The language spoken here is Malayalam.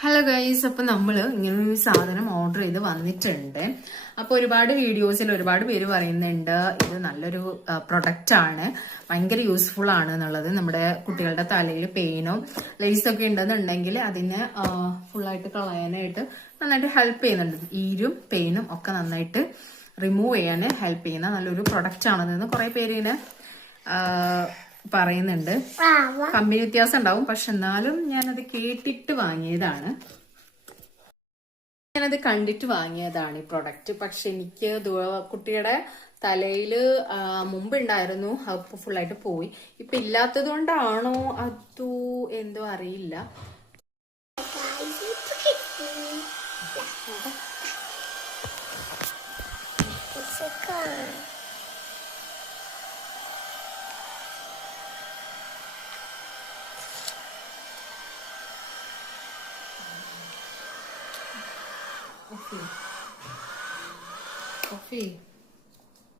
ഹലോ ഗൈസ്, അപ്പൊ നമ്മള് ഇങ്ങനൊരു സാധനം ഓർഡർ ചെയ്ത് വന്നിട്ടുണ്ട്. അപ്പൊ ഒരുപാട് വീഡിയോസിൽ ഒരുപാട് പേര് പറയുന്നുണ്ട് ഇത് നല്ലൊരു പ്രൊഡക്റ്റ് ആണ്, ഭയങ്കര യൂസ്ഫുൾ ആണ് എന്നുള്ളത്. നമ്മുടെ കുട്ടികളുടെ തലയിൽ പെയിനോ ലേസൊക്കെ ഉണ്ടെന്നുണ്ടെങ്കിൽ അതിനെ ഫുള്ളായിട്ട് കളയാനായിട്ട് നന്നായിട്ട് ഹെൽപ്പ് ചെയ്യുന്നുണ്ട്. ഈരും പെയിനും ഒക്കെ നന്നായിട്ട് റിമൂവ് ചെയ്യാൻ ഹെൽപ്പ് ചെയ്യുന്ന നല്ലൊരു പ്രൊഡക്റ്റ് ആണെന്ന് കുറെ പേര് ഇങ്ങനെ പറയുന്നുണ്ട്. കമ്പനി വ്യത്യാസം ഉണ്ടാവും, പക്ഷെ എന്നാലും ഞാനത് കേട്ടിട്ട് വാങ്ങിയതാണ്, ഞാനത് കണ്ടിട്ട് വാങ്ങിയതാണ് ഈ പ്രൊഡക്റ്റ്. പക്ഷെ എനിക്ക് കുട്ടിയുടെ തലയില് മുമ്പ് ഉണ്ടായിരുന്നു, അപ്പൊ ഫുള്ളായിട്ട് പോയി. ഇപ്പൊ ഇല്ലാത്തത് കൊണ്ടാണോ അതോ എന്തോ അറിയില്ല. Coffee.